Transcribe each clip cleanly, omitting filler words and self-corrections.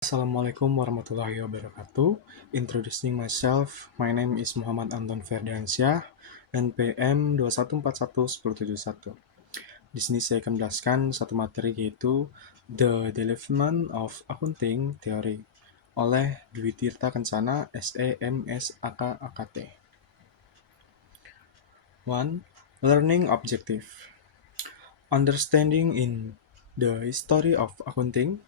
Assalamualaikum warahmatullahi wabarakatuh. Introducing myself, my name is Muhammad Anton Ferdiansyah, NPM 21411071. Di sini saya akan menjelaskan satu materi yaitu The Development of Accounting Theory oleh Dwi Tirta Kencana, SE, MS, AK, AKT. 1. Learning Objective. Understanding in the history of accounting.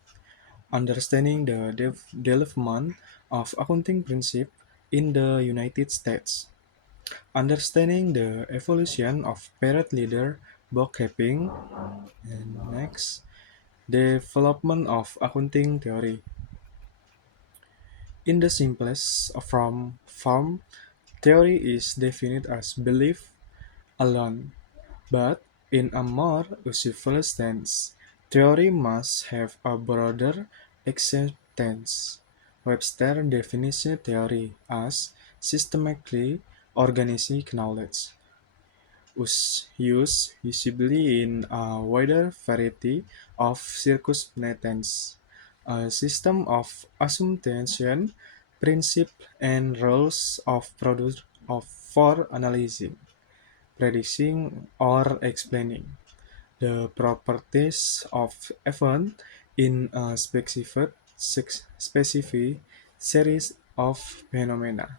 Understanding the development of accounting principle in the United States. Understanding the evolution of period leader bookkeeping. And next, development of accounting theory. In the simplest form, theory is defined as belief alone, but in a more useful sense, theory must have a broader acceptance. Webster defines theory as systematically organized knowledge, used usually in a wider variety of circumstances. A system of assumption, principles, and rules of product for analyzing, predicting, or explaining the properties of event in a specific series of phenomena.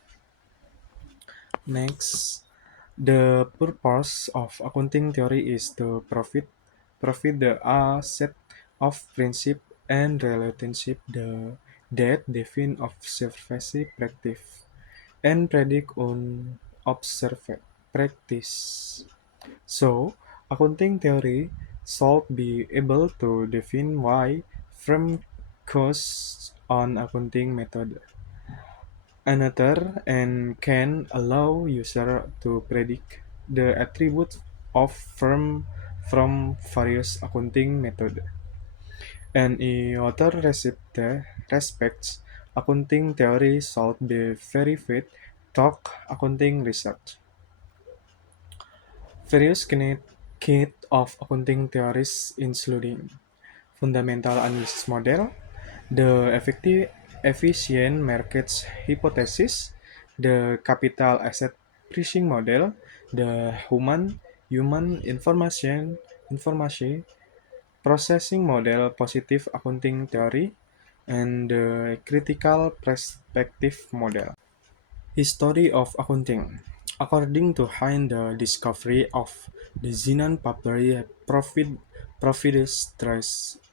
Next, the purpose of accounting theory is to profit the set of principles and relationship that define observation practice and predict on observed practice. So, accounting theory should be able to define why firm costs on accounting method. Another and can allow user to predict the attributes of firm from various accounting methods. And in other respects, accounting theory should be verified through accounting research. Various kinds of accounting theories including fundamental analysis model, the efficient markets hypothesis, the capital asset pricing model, the human information processing model, positive accounting theory, and the critical perspective model. History of accounting. According to Hein, the discovery of the Zenon papyri provides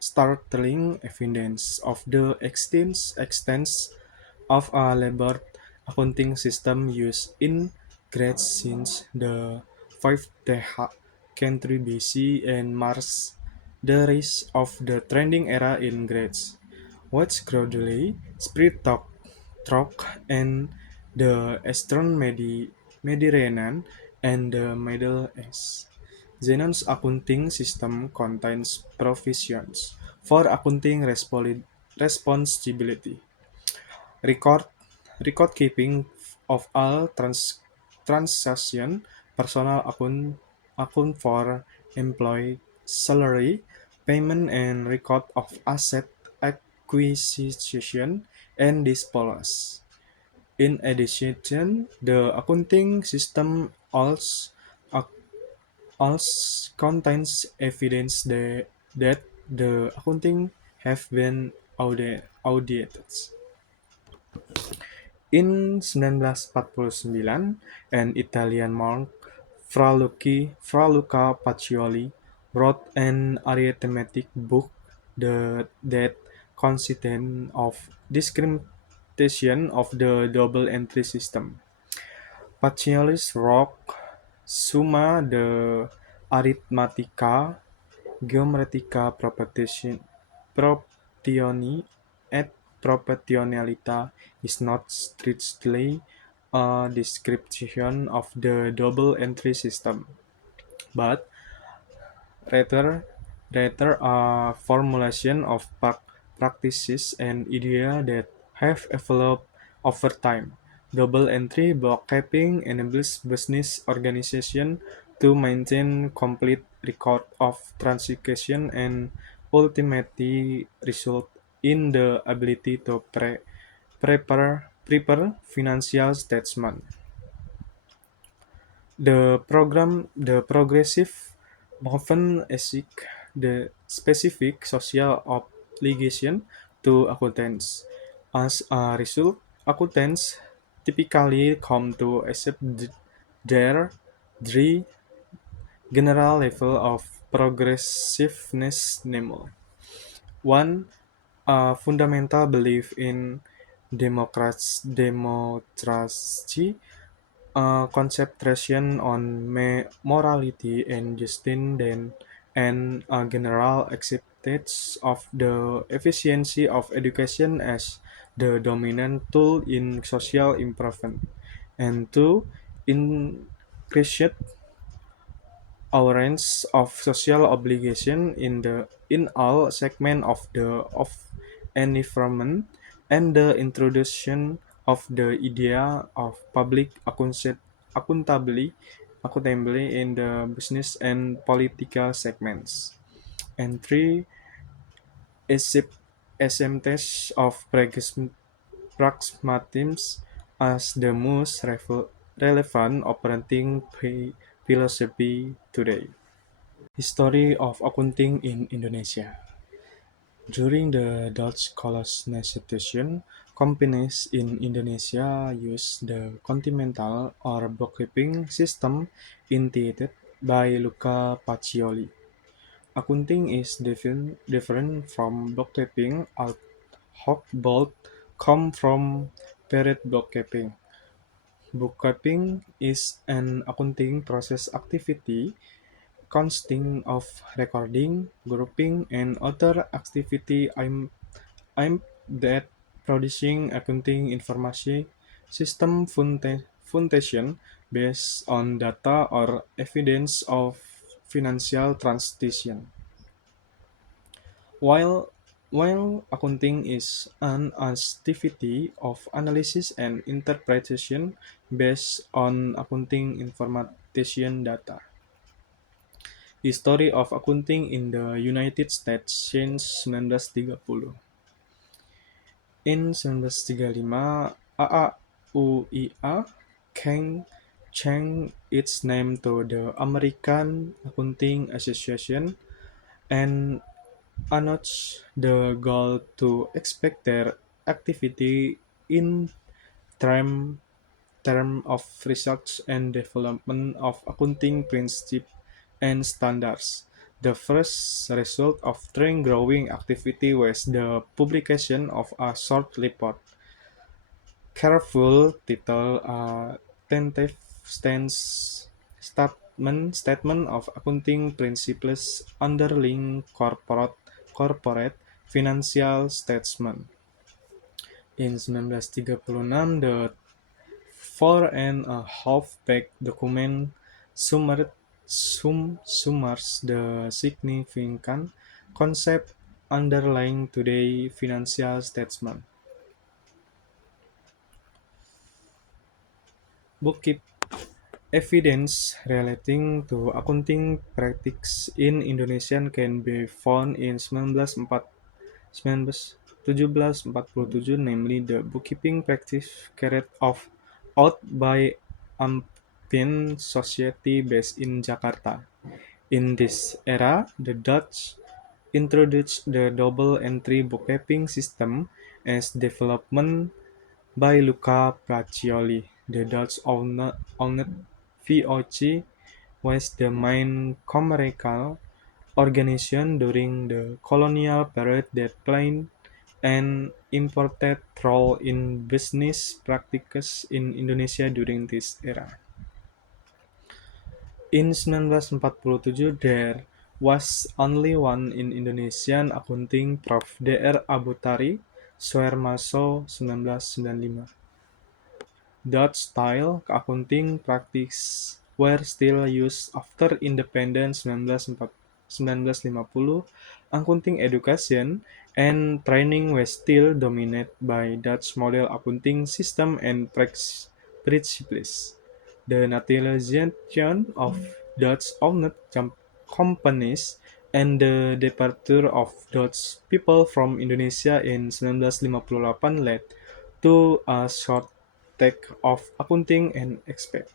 startling evidence of the extent of a labored accounting system used in Greece since the 5th century BC and marks the rise of the trending era in Greece, which gradually spread throughout and the Eastern Mediterranean and the Middle East. Zenon's accounting system contains provisions for accounting responsibility, record record keeping of all transaction, personal account for employee salary, payment and record of asset acquisition and disposal. In addition, the accounting system also contains evidence that the accounting have been audited. In 1949, an Italian monk, Fra Luca Pacioli, wrote an arithmetic book that consisted of description of the double entry system. Pacioli's work, Summa de Arithmetica Geometrica Proportioni et Proportionalita is not strictly a description of the double entry system, but rather a formulation of practices and ideas that have evolved over time. Double entry bookkeeping enables business organization to maintain complete record of transaction and ultimately result in the ability to prepare financial statement. The progressive often seek the specific social obligation to accountants. As a result, accountants typically come to accept their the general level of progressiveness namely. One, a fundamental belief in democracy, a concentration on morality and justice, then, and a general acceptance of the efficiency of education as the dominant tool in social improvement. And two, increased awareness of social obligation in all segments of an environment, and the introduction of the idea of public accountability in the business and political segments. And three, acceptance of pragmatism as the most relevant operating philosophy today. History of accounting in Indonesia. During the Dutch colonization, companies in Indonesia used the continental or bookkeeping system initiated by Luca Pacioli. Accounting is different from bookkeeping, ad hoc both come from period bookkeeping. Bookkeeping is an accounting process activity consisting of recording, grouping, and other activity aimed at producing accounting information system foundation based on data or evidence of financial transaction. While while accounting is an activity of analysis and interpretation based on accounting information data. History of Accounting in the United States since 1930. In 1935, AAUIA changed its name to the American Accounting Association and announced the goal to expect their activity in term of research and development of accounting principles and standards. The first result of their growing activity was the publication of a short report, careful titled Tentative Statement of Accounting Principles Underlying Corporate Financial Statement. In 1936, the four and a half page document summers the significant concept underlying today's financial statement. Bookkeep evidence relating to accounting practice in Indonesia can be found in 1747, namely the bookkeeping practice carried out by Ambien Society based in Jakarta. In this era, the Dutch introduced the double entry bookkeeping system as development by Luca Pacioli. The Dutch owned VOC was the main commercial organization during the colonial period that played an important role in business practices in Indonesia during this era. In 1947, there was only one in Indonesian accounting, Prof. Dr. Abutari Suhermanso 1995. Dutch-style accounting practices were still used after independence 1950. Accounting education and training was still dominated by Dutch model accounting system and principles. The nationalization of Dutch-owned companies and the departure of those people from Indonesia in 1958 led to a shortage of accounting and expat.